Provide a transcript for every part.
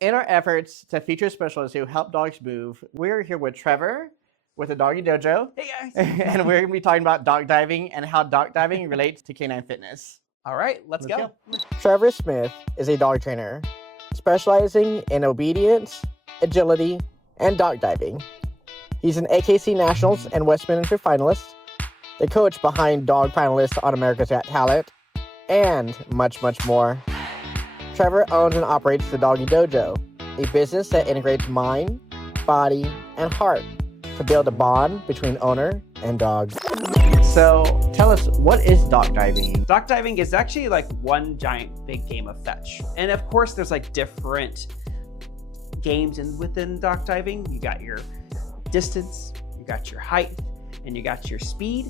In our efforts to feature specialists who help dogs move, we're here with Trevor with the Doggy Dojo. Hey guys! And we're going to be talking about dog diving and how dog diving relates to canine fitness. All right, let's go. Trevor Smith is a dog trainer, specializing in obedience, agility, and dog diving. He's an AKC Nationals and Westminster finalist, the coach behind dog finalists on America's Got Talent, and much, much more. Trevor owns and operates the Doggy Dojo, a business that integrates mind, body, and heart to build a bond between owner and dog. So tell us, what is dog diving? Dog diving is actually like one giant big game of fetch. And of course, there's like different games within dog diving. You got your distance, you got your height, and you got your speed.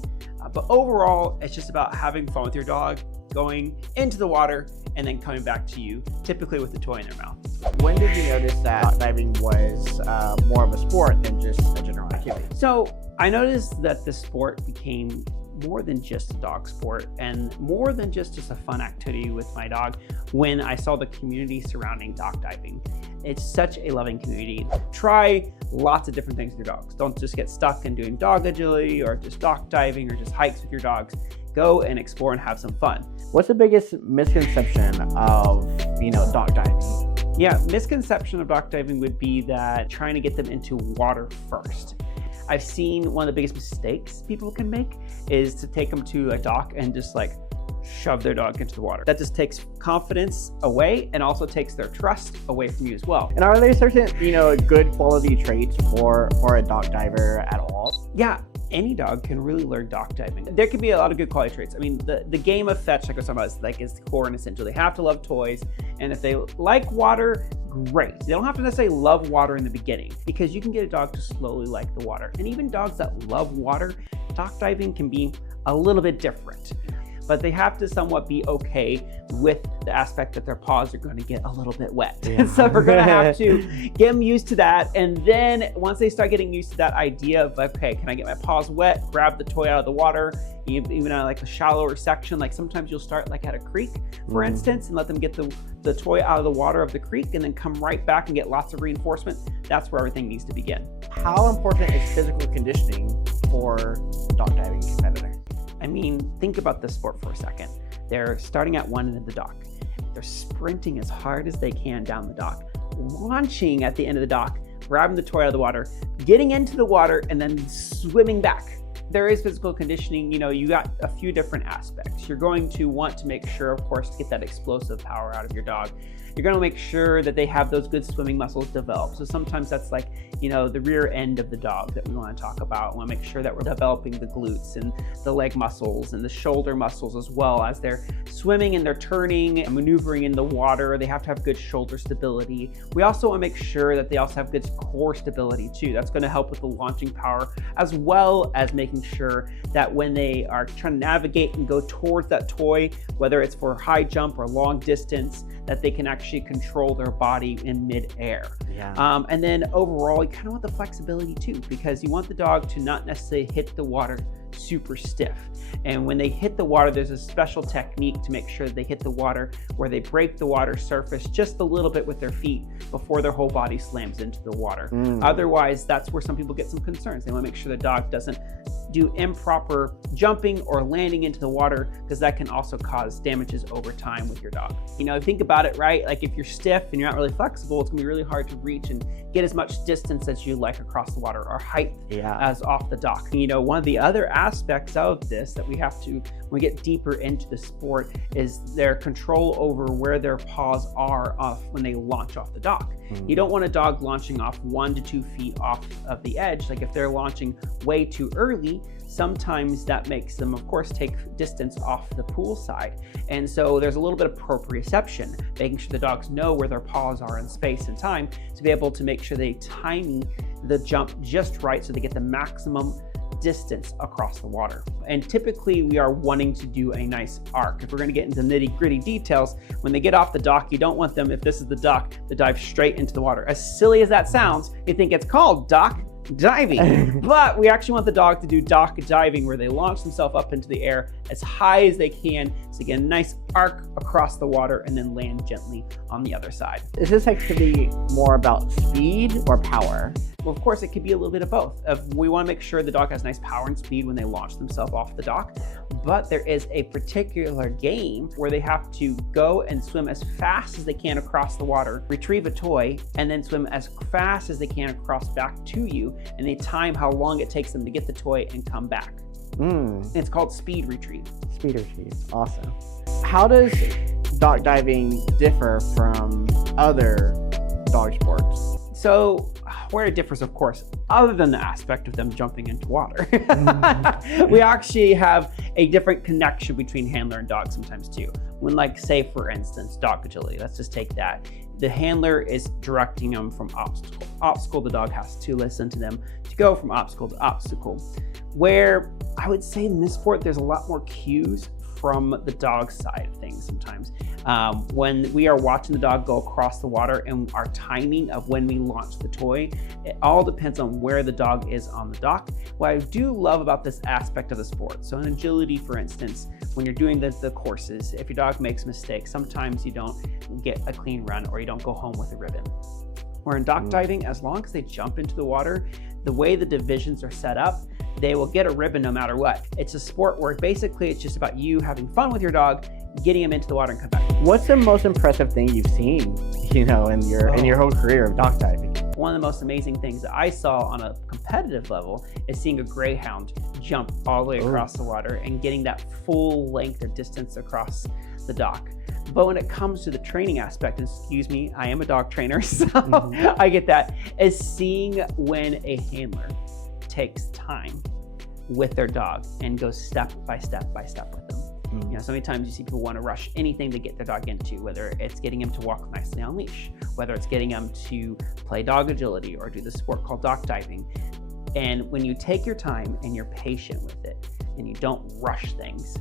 But overall, it's just about having fun with your dog, going into the water, and then coming back to you, typically with a toy in their mouth. When did you notice that dog diving was more of a sport than just a general activity? So I noticed that the sport became more than just a dog sport and more than just a fun activity with my dog when I saw the community surrounding dog diving. It's such a loving community. Try lots of different things with your dogs. Don't just get stuck in doing dog agility or just dog diving or just hikes with your dogs. Go and explore and have some fun. What's the biggest misconception of, dog diving? Yeah, misconception of dog diving would be that trying to get them into water first. I've seen one of the biggest mistakes people can make is to take them to a dock and just like shove their dog into the water. That just takes confidence away and also takes their trust away from you as well. And are there certain, good quality traits for a dog diver at all? Yeah, any dog can really learn dog diving. There can be a lot of good quality traits. I mean, the game of fetch, like I was talking about, is core and essential. They have to love toys, and if they like water, great. They don't have to necessarily love water in the beginning, because you can get a dog to slowly like the water. And even dogs that love water, dog diving can be a little bit different. But they have to somewhat be okay with the aspect that their paws are going to get a little bit wet. Yeah. So we're going to have to get them used to that. And then once they start getting used to that idea of, okay, can I get my paws wet, grab the toy out of the water, even at like a shallower section, like sometimes you'll start like at a creek, for instance, and let them get the toy out of the water of the creek and then come right back and get lots of reinforcement. That's where everything needs to begin. How important is physical conditioning for dog diving competitors? I mean, think about this sport for a second. They're starting at one end of the dock. They're sprinting as hard as they can down the dock, launching at the end of the dock, grabbing the toy out of the water, getting into the water, and then swimming back. There is physical conditioning. You got a few different aspects. You're going to want to make sure, of course, to get that explosive power out of your dog. You're going to make sure that they have those good swimming muscles developed. So sometimes that's like, the rear end of the dog that we want to talk about. We want to make sure that we're developing the glutes and the leg muscles and the shoulder muscles as well as they're swimming and they're turning and maneuvering in the water. They have to have good shoulder stability. We also want to make sure that they also have good core stability too. That's going to help with the launching power, as well as making sure that when they are trying to navigate and go towards that toy, whether it's for high jump or long distance, that they can actually control their body in midair. Yeah. And then overall, you kind of want the flexibility too, because you want the dog to not necessarily hit the water super stiff. And when they hit the water, there's a special technique to make sure that they hit the water where they break the water surface just a little bit with their feet before their whole body slams into the water. Otherwise, that's where some people get some concerns. They want to make sure the dog doesn't do improper jumping or landing into the water, because that can also cause damages over time with your dog. Think about it, right? Like if you're stiff and you're not really flexible, it's gonna be really hard to reach and get as much distance as you like across the water, or height as off the dock. One of the other aspects of this that we have to, when we get deeper into the sport, is their control over where their paws are off when they launch off the dock. You don't want a dog launching off 1 to 2 feet off of the edge. Like if they're launching way too early, sometimes that makes them, of course, take distance off the pool side. And so there's a little bit of proprioception, making sure the dogs know where their paws are in space and time to be able to make sure they timing the jump just right so they get the maximum distance across the water. And typically we are wanting to do a nice arc. If we're going to get into nitty-gritty details, when they get off the dock, you don't want them, if this is the dock, to dive straight into the water. As silly as that sounds, you think it's called dock, diving. But we actually want the dog to do dock diving, where they launch themselves up into the air as high as they can, so get a nice arc across the water and then land gently on the other side. Is this activity more about speed or power? Well, of course, it could be a little bit of both. We want to make sure the dog has nice power and speed when they launch themselves off the dock, but there is a particular game where they have to go and swim as fast as they can across the water, retrieve a toy, and then swim as fast as they can across back to you, and they time how long it takes them to get the toy and come back. It's called speed retrieve. Speed retrieve, awesome. How does dock diving differ from other dog sports? So where it differs, of course, other than the aspect of them jumping into water, we actually have a different connection between handler and dog sometimes too. When, like, say for instance, dog agility, let's just take that. The handler is directing them from obstacle. Obstacle, the dog has to listen to them to go from obstacle to obstacle. Where I would say in this sport, there's a lot more cues from the dog side of things sometimes. When we are watching the dog go across the water and our timing of when we launch the toy, it all depends on where the dog is on the dock. What I do love about this aspect of the sport, so in agility, for instance, when you're doing the courses, if your dog makes mistakes, sometimes you don't get a clean run or you don't go home with a ribbon. Where in dock diving, as long as they jump into the water, the way the divisions are set up, they will get a ribbon no matter what. It's a sport where basically it's just about you having fun with your dog, getting him into the water and come back. What's the most impressive thing you've seen, in your whole career of dock diving? One of the most amazing things that I saw on a competitive level is seeing a greyhound jump all the way across the water and getting that full length or distance across the dock. But when it comes to the training aspect, and excuse me, I am a dog trainer, so I get that, is seeing when a handler takes time with their dog and goes step by step by step with them. You know, so many times you see people want to rush anything to get their dog into, whether it's getting him to walk nicely on leash, whether it's getting him to play dog agility or do the sport called dock diving. And when you take your time and you're patient with it and you don't rush things,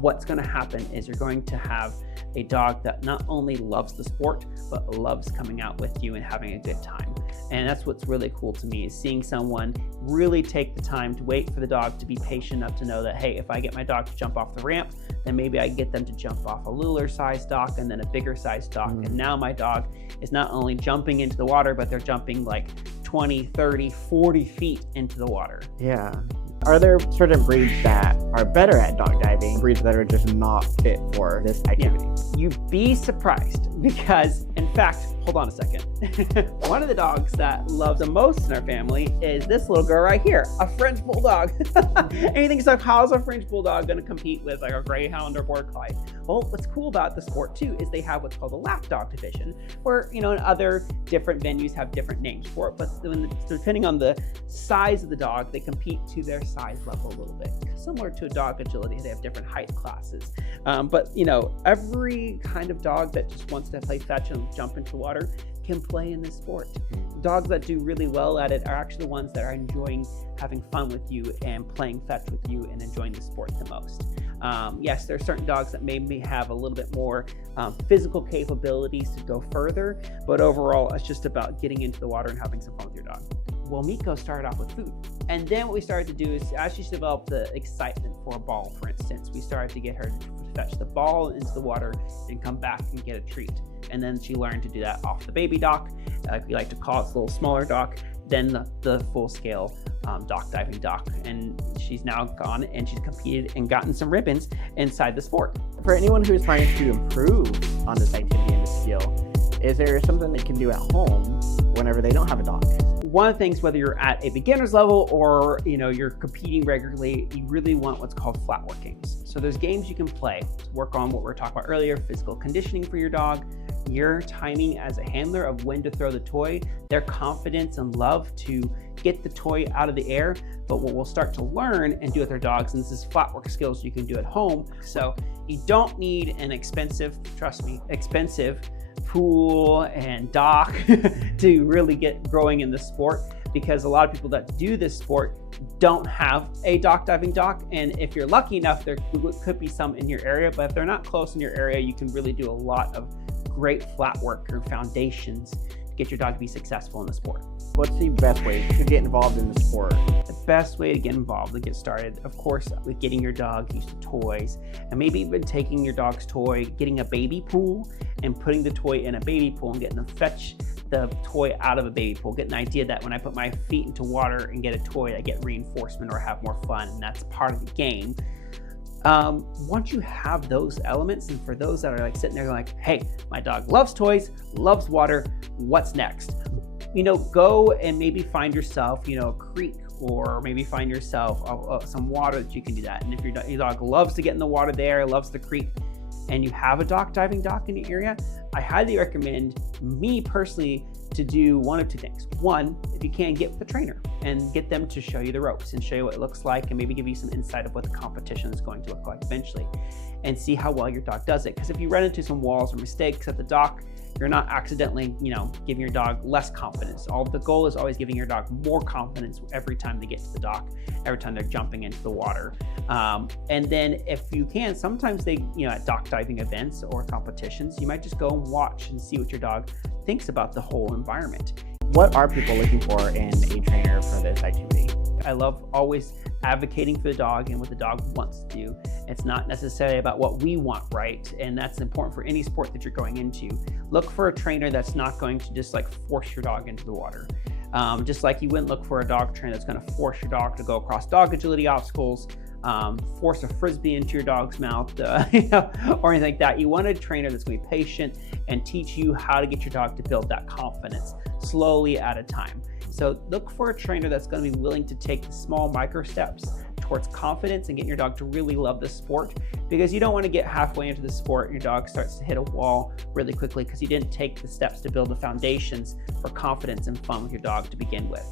what's going to happen is you're going to have a dog that not only loves the sport, but loves coming out with you and having a good time. And that's what's really cool to me, is seeing someone really take the time to wait for the dog to be patient enough to know that, hey, if I get my dog to jump off the ramp, then maybe I get them to jump off a littler size dock and then a bigger size dock. And now my dog is not only jumping into the water, but they're jumping like 20, 30, 40 feet into the water. Yeah. Are there certain breeds that are better at dog diving, breeds that are just not fit for this activity? You'd be surprised because, in fact, hold on a second. One of the dogs that loves the most in our family is this little girl right here, a French Bulldog. And you think, so how's a French Bulldog going to compete with like a Greyhound or Border Collie? Well, what's cool about the sport too is they have what's called a lap dog division, where, you know, in other different venues have different names for it, but depending on the size of the dog, they compete to their size level a little bit. Similar to a dog agility, they have different height classes. But you know, every kind of dog that just wants to play fetch and jump into water can play in this sport. Dogs that do really well at it are actually the ones that are enjoying having fun with you and playing fetch with you and enjoying the sport the most. Yes, there are certain dogs that maybe have a little bit more physical capabilities to go further, but overall, it's just about getting into the water and having some fun with your dog. Well, Miko started off with food. And then what we started to do is, as she developed the excitement for a ball, for instance, we started to get her to fetch the ball into the water and come back and get a treat. And then she learned to do that off the baby dock, we like to call it, a little smaller dock, then the full-scale dock diving dock. And she's now gone and she's competed and gotten some ribbons inside the sport. For anyone who's trying to improve on this activity and this skill, is there something they can do at home whenever they don't have a dog? One of the things, whether you're at a beginner's level or you're competing regularly, you really want what's called flatwork games. So there's games you can play to work on what we were talking about earlier, physical conditioning for your dog, your timing as a handler of when to throw the toy, their confidence and love to get the toy out of the air. But what we'll start to learn and do with our dogs, and this is flatwork skills you can do at home. So you don't need an expensive, trust me, expensive pool and dock to really get growing in the sport, because a lot of people that do this sport don't have a dock diving dock. And if you're lucky enough, there could be some in your area, but if they're not close in your area, you can really do a lot of great flat work or foundations to get your dog to be successful in the sport. what's the best way to get involved in the sport? The best way to get involved and get started, of course, with getting your dog used to toys, and maybe even taking your dog's toy, getting a baby pool and putting the toy in a baby pool and getting them fetch the toy out of a baby pool. Get an idea that when I put my feet into water and get a toy, I get reinforcement or have more fun, and that's part of the game. Once you have those elements, and for those that are like sitting there like, hey, my dog loves toys, loves water, what's next? Go and maybe find yourself, a creek, or maybe find yourself some water that you can do that. And if your dog loves to get in the water there, loves the creek, and you have a diving dock in your area, I highly recommend, me personally, to do one of two things. One, if you can, get with the trainer and get them to show you the ropes and show you what it looks like, and maybe give you some insight of what the competition is going to look like eventually, and see how well your dog does it. Because if you run into some walls or mistakes at the dock, you're not accidentally, giving your dog less confidence. The goal is always giving your dog more confidence every time they get to the dock, every time they're jumping into the water. And then if you can, sometimes they, at dock diving events or competitions, you might just go and watch and see what your dog thinks about the whole environment. What are people looking for in a trainer for this activity? I love always advocating for the dog and what the dog wants to do. It's not necessarily about what we want, right? And that's important for any sport that you're going into. Look for a trainer that's not going to just like force your dog into the water. Just like you wouldn't look for a dog trainer that's going to force your dog to go across dog agility obstacles, force a frisbee into your dog's mouth, or anything like that. You want a trainer that's going to be patient and teach you how to get your dog to build that confidence slowly at a time. So look for a trainer that's going to be willing to take the small micro steps towards confidence and getting your dog to really love the sport, because you don't want to get halfway into the sport and your dog starts to hit a wall really quickly because you didn't take the steps to build the foundations for confidence and fun with your dog to begin with.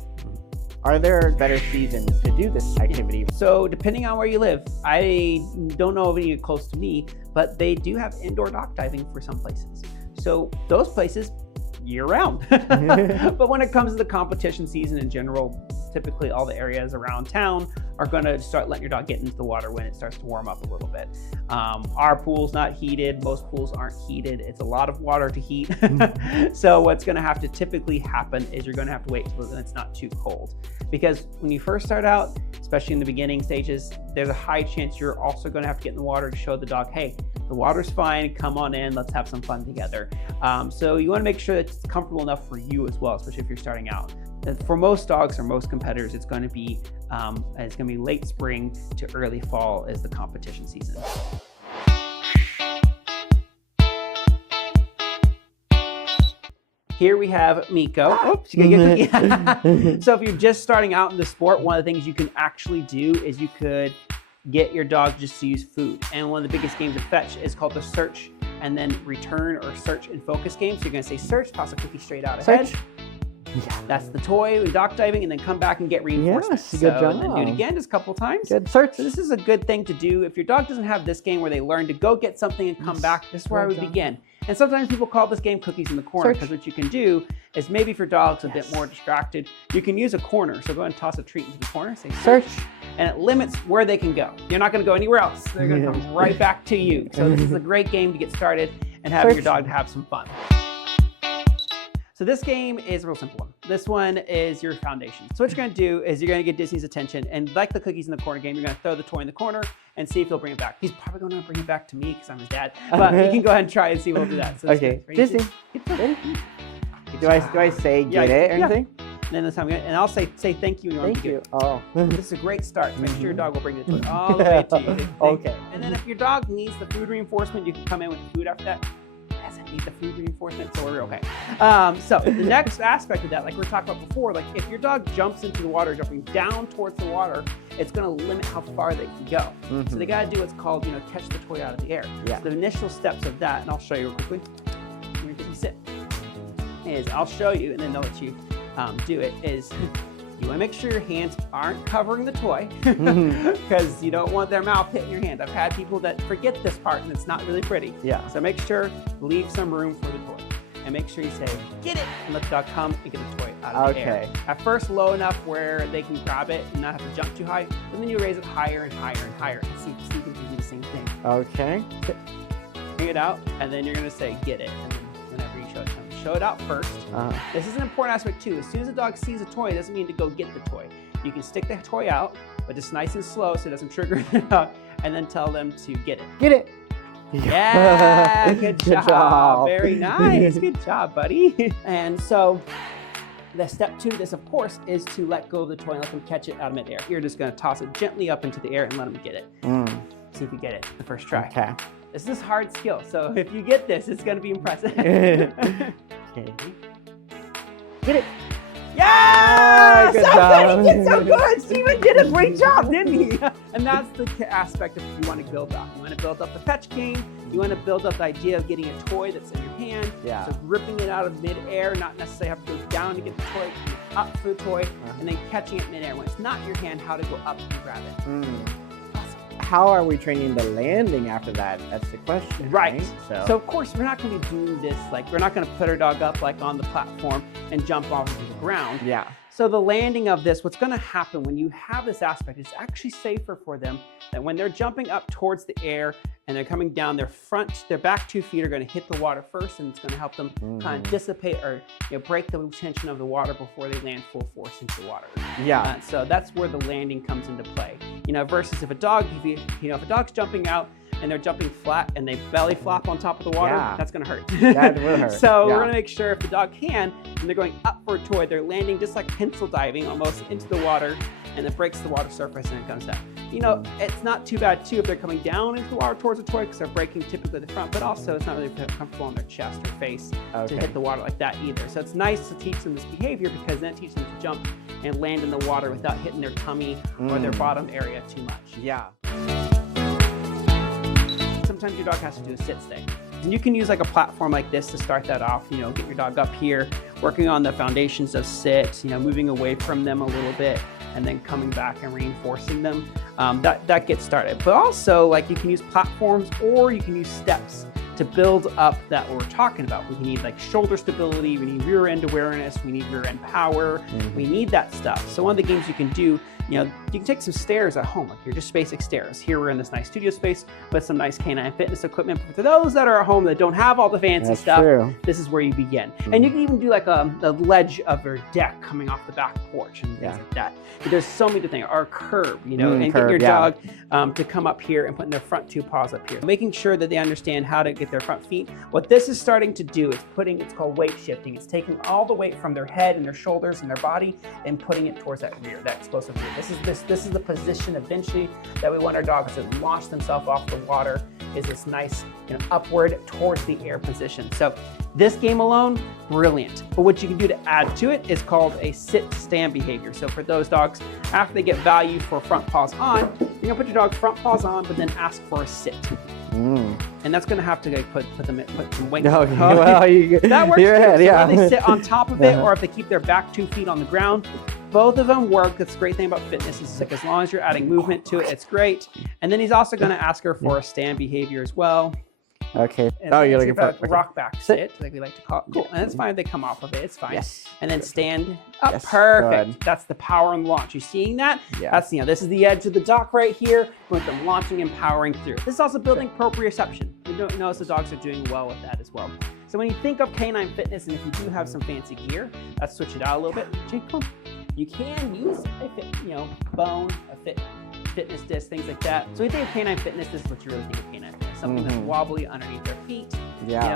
Are there better seasons to do this activity? So depending on where you live, I don't know of any close to me, but they do have indoor dock diving for some places. So those places year round. But when it comes to the competition season in general, typically all the areas around town are going to start letting your dog get into the water when it starts to warm up a little bit. Our pool's not heated. Most pools aren't heated. It's a lot of water to heat. So what's going to have to typically happen is you're going to have to wait till it's not too cold. Because when you first start out, especially in the beginning stages, there's a high chance you're also going to have to get in the water to show the dog, hey, the water's fine, come on in, let's have some fun together. So you want to make sure that it's comfortable enough for you as well, especially if you're starting out. For most dogs or most competitors, it's going to be late spring to early fall is the competition season. Here we have Miko. Oops, you gotta get a cookie. So if you're just starting out in the sport, one of the things you can actually do is you could get your dog just to use food. And one of the biggest games of fetch is called the search and then return or search and focus game. So you're gonna say search, toss a cookie straight out ahead. Search. Yeah, that's the toy with dock diving, and then come back and get reinforcement. Yes, good job. And then do it again just a couple times. Good search. So this is a good thing to do. If your dog doesn't have this game where they learn to go get something and come back, this is where I would begin. And sometimes people call this game cookies in the corner, because what you can do is maybe if your dog's a bit more distracted, you can use a corner. So go ahead and toss a treat into the corner, say search, and it limits where they can go. You're not going to go anywhere else. They're going to come right back to you. So this is a great game to get started and having your dog to have some fun. So this game is a real simple one. This one is your foundation. So what you're gonna do is you're gonna get Disney's attention, and like the cookies in the corner game, you're gonna throw the toy in the corner and see if he'll bring it back. He's probably gonna bring it back to me because I'm his dad, but you can go ahead and try and see if he'll do that. So okay, Disney. Do I say get it or anything? And then this time, and I'll say thank you. Thank you. Oh. This is a great start. Make sure your dog will bring the toy all the way to you. Okay. And then if your dog needs the food reinforcement, you can come in with the food after that. Need the food reinforcement, so we're okay. So the next aspect of that, like we were talking about before, like if your dog jumps into the water, jumping down towards the water, it's going to limit how far they can go. So they got to do what's called, catch the toy out of the air. Yeah. So the initial steps of that, and I'll show you real quickly. You're going to sit. Is I'll show you, and then they'll let you do it. Is you want to make sure your hands aren't covering the toy because you don't want their mouth hitting your hand. I've had people that forget this part and it's not really pretty. Yeah. So make sure, leave some room for the toy. And make sure you say, get it, and let the dog come and get the toy out of the air. At first, low enough where they can grab it and not have to jump too high. And then you raise it higher and higher and higher. And see if you can do the same thing. Okay. Bring it out, and then you're going to say, get it. And then whenever you show it to them, show it out first. This is an important aspect too. As soon as a dog sees a toy, it doesn't mean to go get the toy. You can stick the toy out, but just nice and slow so it doesn't trigger the dog, and then tell them to get it. Get it. Yeah, good Good job. job. Very nice. Good job, buddy. And so the step 2 to this, of course, is to let go of the toy and let them catch it out of midair. You're just going to toss it gently up into the air and let them get it. See if you get it the first try. Okay. This is hard skill, so if you get this, it's going to be impressive. Okay. Get it. Yeah! Good So job. good. He did so good. Steven did a great job, didn't he? And that's the aspect of you want to build up. You want to build up the fetch game. You want to build up the idea of getting a toy that's in your hand. Yeah. So ripping it out of midair, not necessarily have to go down to get the toy, up for the toy, and then catching it midair. When it's not in your hand, how to go up and grab it. How are we training the landing after that? That's the question. Right. So of course, we're not going to be doing this, like, we're not going to put our dog up like on the platform and jump off into the ground. yeah. So the landing of this, what's going to happen when you have this aspect, it's actually safer for them that when they're jumping up towards the air and they're coming down, their back 2 feet are going to hit the water first, and it's going to help them kind of dissipate or break the tension of the water before they land full force into the water. Yeah. So that's where the landing comes into play. Versus if a dog, if a dog's jumping out and they're jumping flat and they belly flop on top of the water, that's going to hurt. That will hurt. So we're going to make sure if the dog can, and they're going up for a toy, they're landing just like pencil diving almost into the water, and it breaks the water surface and it comes down. It's not too bad too if they're coming down into the water towards the toy because they're breaking typically the front, but also it's not really comfortable on their chest or face to hit the water like that either. So it's nice to teach them this behavior because then it teaches them to jump and land in the water without hitting their tummy or their bottom area too much. Yeah. Sometimes your dog has to do a sit stay. And you can use like a platform like this to start that off, get your dog up here, working on the foundations of sit, moving away from them a little bit, and then coming back and reinforcing them. That gets started. But also, like, you can use platforms or you can use steps to build up that what we're talking about. We need like shoulder stability, we need rear end awareness, we need rear end power, we need that stuff. So one of the games you can do, you can take some stairs at home, like you're just basic stairs. Here we're in this nice studio space with some nice canine fitness equipment. But for those that are at home that don't have all the fancy stuff, this is where you begin. And you can even do like a ledge of your deck coming off the back porch and things like that. But there's so many things, or a curb, and get your dog to come up here and putting their front 2 paws up here. Making sure that they understand how to get their front feet. What this is starting to do is it's called weight shifting. It's taking all the weight from their head and their shoulders and their body and putting it towards that rear, that explosive rear. This is the position eventually that we want our dogs to launch themselves off the water, is this nice upward towards the air position. So this game alone, brilliant. But what you can do to add to it is called a sit-stand behavior. So for those dogs, after they get value for front paws on, you're gonna put your dog's front paws on, but then ask for a sit. And that's gonna have to put some weight. Well, that works your too. head, So yeah. whether they sit on top of it or if they keep their back 2 feet on the ground, both of them work. That's the great thing about fitness is like as long as you're adding movement to it, it's great. And then he's also gonna ask her for a stand behavior as well. Okay. And You're looking for a rock back sit, like we like to call it. Cool. And it's fine if they come off of it. It's fine. Yes. And then stand up. Yes. Perfect. Good. That's the power and launch. You seeing that? Yeah. That's this is the edge of the dock right here with them launching and powering through. This is also building proprioception. You don't notice the dogs are doing well with that as well. So when you think of canine fitness, and if you do have some fancy gear, let's switch it out a little bit. Jake, come on. You can use a bone, a fitness disc, things like that. So when you think of canine fitness, this is what you really think of canine fitness. Something that's wobbly underneath their feet,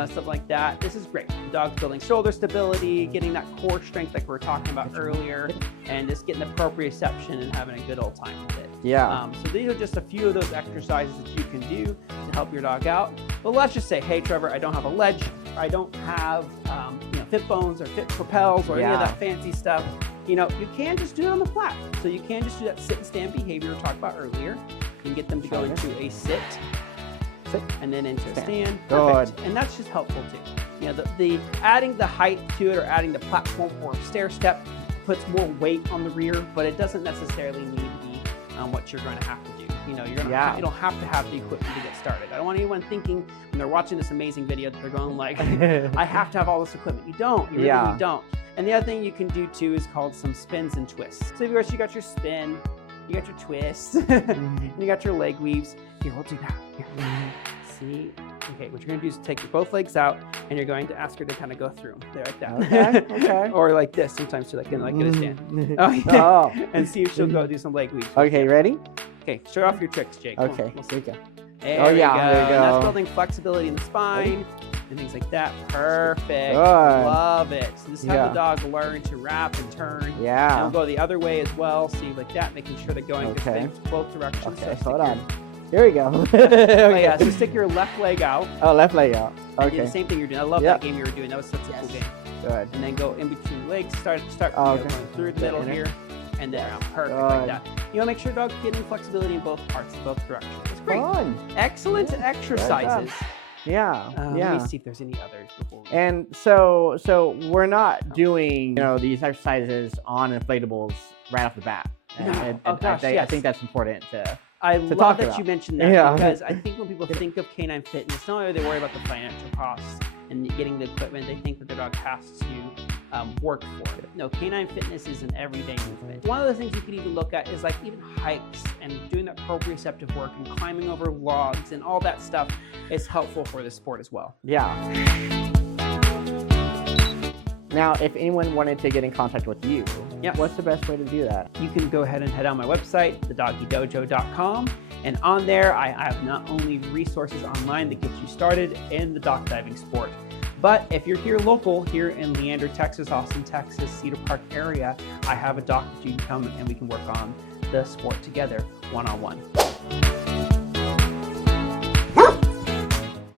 stuff like that. This is great. The dog's building shoulder stability, getting that core strength like we were talking about earlier, and just getting the proprioception and having a good old time with it. So these are just a few of those exercises that you can do to help your dog out. But let's just say, hey, Trevor, I don't have a ledge, I don't have fit bones or fit propels or any of that fancy stuff. You can just do it on the flat. So you can just do that sit and stand behavior we talked about earlier. You can get them to go into a sit, and then into a stand. Perfect. And that's just helpful too. The adding the height to it or adding the platform or stair step puts more weight on the rear, but it doesn't necessarily need to be what you're going to have to do. You don't have to have the equipment to get started. I don't want anyone thinking when they're watching this amazing video that they're going like, I have to have all this equipment. You don't. You really don't. And the other thing you can do too is called some spins and twists. So if you got your spin, you got your twist, and you got your leg weaves. Here, we'll do that. Here. See? Okay, what you're going to do is take your both legs out, and you're going to ask her to kind of go through them. There, like that. Okay, okay. Or like this, sometimes to like get a stand. Oh, yeah. Oh. And see if she'll go do some leg sweeps. Okay, ready? Okay, show off your tricks, Jake. Come on, Okay, we'll see. here we go. There Oh, we yeah, go. there we And that's go. building flexibility in the spine and things like that. Perfect. Good. Love it. So this is how Yeah. the dog learn to wrap and turn. And Yeah. we'll go the other way as well. See like that, making sure they're going Okay. both directions. Okay, So stick hold your- on. Here we go. Oh, yeah, so stick your left leg out. Oh, left leg out. And do the Okay, same thing you're doing. I love Yep. that game you were doing. That was such a cool game. good. And then go in between legs. Start Oh, you know, okay. going through the The middle inner. here. And then out. Perfect, like Good. that. You want to make sure dog's getting flexibility in both parts, in both directions. That's great. Fun. Excellent exercises. Yeah, Let yeah. me see if there's any others before we... And so we're not doing, these exercises on inflatables right off the bat. No. And Oh, gosh, I yes. think that's important to. I to love talk that about. you mentioned that Yeah. because I think when people think of canine fitness, not only do they worry about the financial costs and getting the equipment, they think that their dog has to work for it. No, canine fitness is an everyday movement. One of the things you can even look at is like even hikes and doing that proprioceptive work and climbing over logs and all that stuff is helpful for the sport as well. Yeah. Now, if anyone wanted to get in contact with you, Yes. what's the best way to do that? You can go ahead and head on my website, thedoggydojo.com, and on there I have not only resources online that get you started in the dog diving sport, but if you're here local, here in Leander, Texas, Austin, Texas, Cedar Park area, I have a doc that you can come and we can work on the sport together one-on-one.